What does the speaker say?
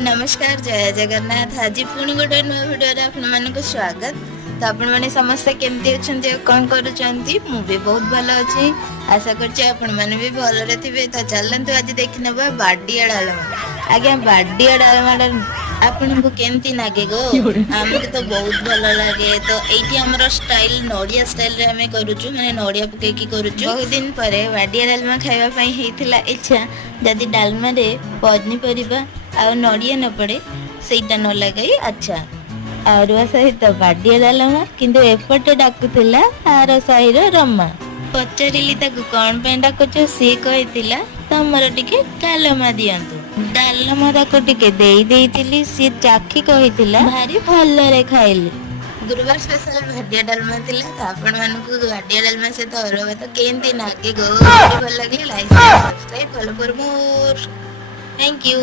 नमस्कार जय जगन्नाथ आज पुणी गोटे नुआ भिडियो आपको स्वागत। तो आपण मैंने समस्ते केमती अच्छा कौन करुँच भी बहुत भल अच्छी आशा कर भी भलरे थे। तो चलतु आज देखी ना बाडिया डालमा। आज्ञा बाडिया डालमा आपन को केमती लगे गो आमको तो बहुत भल लगे। तो ये आमर स्टाइल नड़िया स्टाइल रे आम करुचु माने नड़िया पकईकी करुचु। बहुत दिन पर बाडिया डालमा खावाई होता इच्छा जदि डालमा रे पनीपरिया आ नड़िया न पड़े सेटा न लगे अच्छा अरुआ सहित बाडिया डालमा किंतु एपटे डाकुला आर साईर रमा पचारि कौन पे डाकुच सी कही तमर टिके डालमा दिंतु डालमा ताको टिके देई सी चाखी कही भारी भल खाइली। गुरुवार स्पेशल भाडिया डालमा थिला। तो आपण मानकु भाडिया डालमा से तो अरुआ तो केंती नागे गो भल लगे like subscribe follow for more. Thank you.